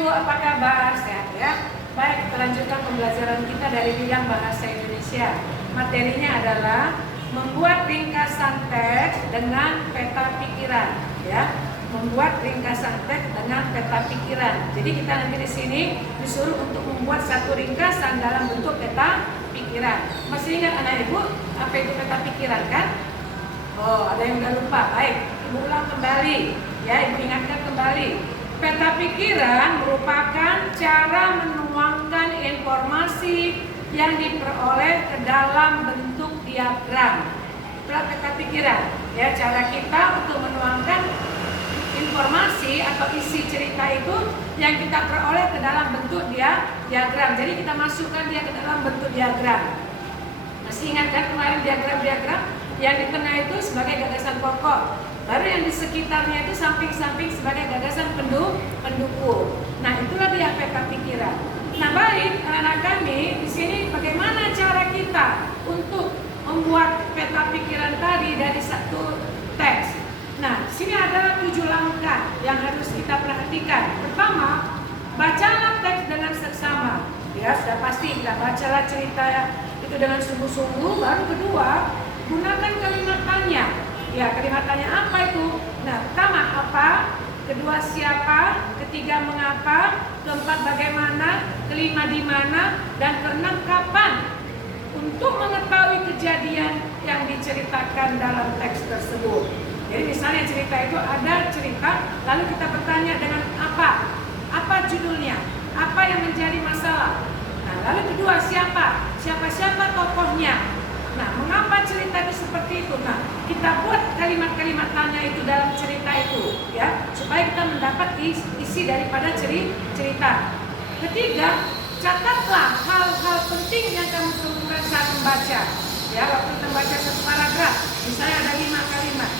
Ibu, apa kabar? Sehat ya? Baik, kita lanjutkan pembelajaran kita dari bidang bahasa Indonesia. Materinya adalah membuat ringkasan teks dengan peta pikiran, ya. Membuat ringkasan teks dengan peta pikiran. Jadi kita nanti di sini disuruh untuk membuat satu ringkasan dalam bentuk peta pikiran. Masih ingat anak Ibu apa itu peta pikiran kan? Oh, ada yang udah lupa. Baik, Ibu ulang kembali, ya. Ibu ingatkan kembali. Peta pikiran merupakan cara menuangkan informasi yang diperoleh ke dalam bentuk diagram. Itulah peta pikiran, ya, cara kita untuk menuangkan informasi atau isi cerita itu yang kita peroleh ke dalam bentuk diagram. Jadi kita masukkan dia ke dalam bentuk diagram. Masih ingat kan kemarin diagram-diagram yang di tengah itu sebagai gagasan pokok, baru yang di sekitarnya itu samping-samping sebagai gagasan pendukung. Nah, itulah dia peta pikiran. Nah, baik anak-anak kami di sini bagaimana cara kita untuk membuat peta pikiran tadi dari satu teks. Nah, sini ada 7 langkah yang harus kita perhatikan. Pertama, bacalah teks dengan seksama. Ya, sudah pasti kita bacalah cerita itu dengan sungguh-sungguh. Baru kedua, gunakan kalimat tanya. Ya, kalimat tanya apa itu? Nah, pertama apa? Kedua siapa? Ketiga mengapa? Keempat bagaimana? Kelima di mana? Dan keenam kapan? Untuk mengetahui kejadian yang diceritakan dalam teks tersebut. Jadi misalnya cerita itu ada cerita, lalu kita bertanya dengan apa? Apa judulnya? Apa yang menjadi masalah? Nah, lalu kedua siapa? Siapa-siapa tokohnya? Nah, mengapa cerita itu seperti itu? Nah, kita buat kalimat-kalimat tanya itu dalam cerita itu, ya, supaya kita mendapat isi daripada cerita. Ketiga, catatlah hal-hal penting yang kamu temukan saat membaca. Ya, waktu kita membaca satu paragraf, misalnya ada 5 kalimat.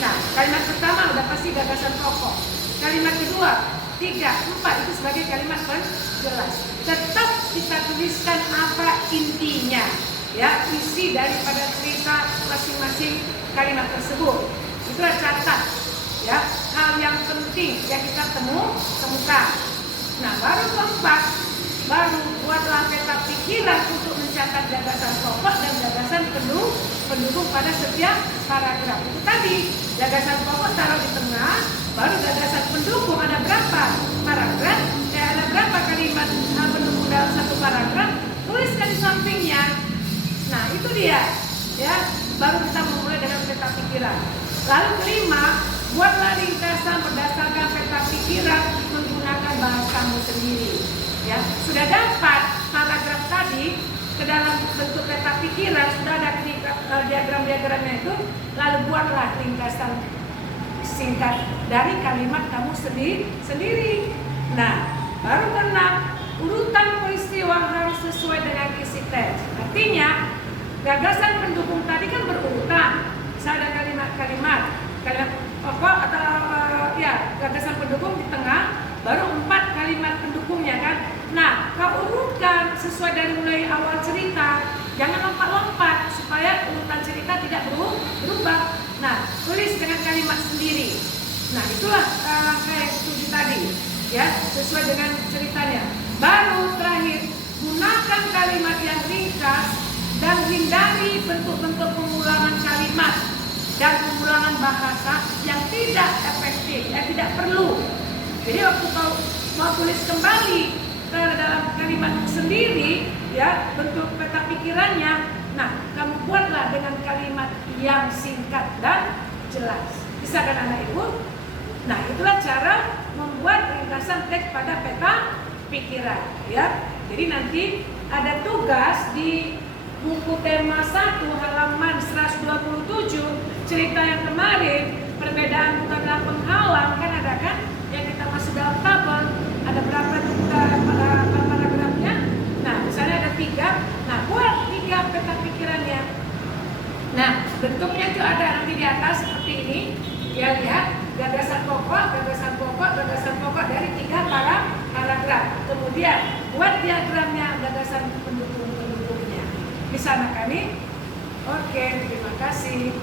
Nah, kalimat pertama udah pasti gagasan pokok. Kalimat kedua, 3, 4 itu sebagai kalimat penjelas. Tetap kita tuliskan apa intinya. Ya, isi daripada cerita masing-masing kalimat tersebut. Itulah catat, ya, hal yang penting yang kita temukan. Nah, baru keempat, baru buatlah peta pikiran untuk mencatat gagasan pokok dan gagasan pendukung pada setiap paragraf. Itu tadi, gagasan pokok taruh di tengah, baru gagasan pendukung ada berapa paragraf, ada berapa kalimat pendukung dalam satu paragraf, tuliskan di sampingnya. Nah, itu dia, ya. Baru kita memulai dengan peta pikiran. Lalu kelima, buatlah ringkasan berdasarkan peta pikiran menggunakan bahasamu sendiri. Ya, sudah dapat paragraf tadi ke dalam bentuk peta pikiran, sudah ada diagram-diagramnya itu, lalu buatlah ringkasan singkat dari kalimat kamu sendiri. Nah, baru keenam, urutan peristiwa harus sesuai dengan isi teks. Artinya gagasan pendukung tadi kan berurutan. Misalnya ada kalimat pokok atau gagasan pendukung di tengah, baru 4 kalimat pendukungnya kan. Nah, kau urutkan sesuai dari mulai awal cerita. Jangan lompat-lompat supaya urutan cerita tidak berubah. Nah, tulis dengan kalimat sendiri. Nah, itulah langkah yang 7 tadi, ya, sesuai dengan ceritanya. Baru terakhir, gunakan kalimat yang ringkas dan hindari bentuk-bentuk pengulangan kalimat dan pengulangan bahasa yang tidak efektif, tidak perlu. Jadi waktu kau mau tulis kembali ke dalam kalimat sendiri, ya, bentuk peta pikirannya, nah, kamu buatlah dengan kalimat yang singkat dan jelas. Bisa kan anak Ibu? Nah, itulah cara membuat ringkasan teks pada peta pikiran, ya. Jadi nanti ada tugas di buku tema 1 halaman 127, cerita yang kemarin, perbedaan bukanlah penghalang, kan ada kan yang kita masuk dalam tabel, ada berapa paragrafnya. Nah, misalnya ada 3, nah buat 3 peta pikirannya. Nah, bentuknya itu ada nanti di atas seperti ini, ya, lihat gagasan pokok dari 3 paragraf. Kemudian buat diagramnya, gagasan pendukungnya. Bisa anak kami? Oke, terima kasih.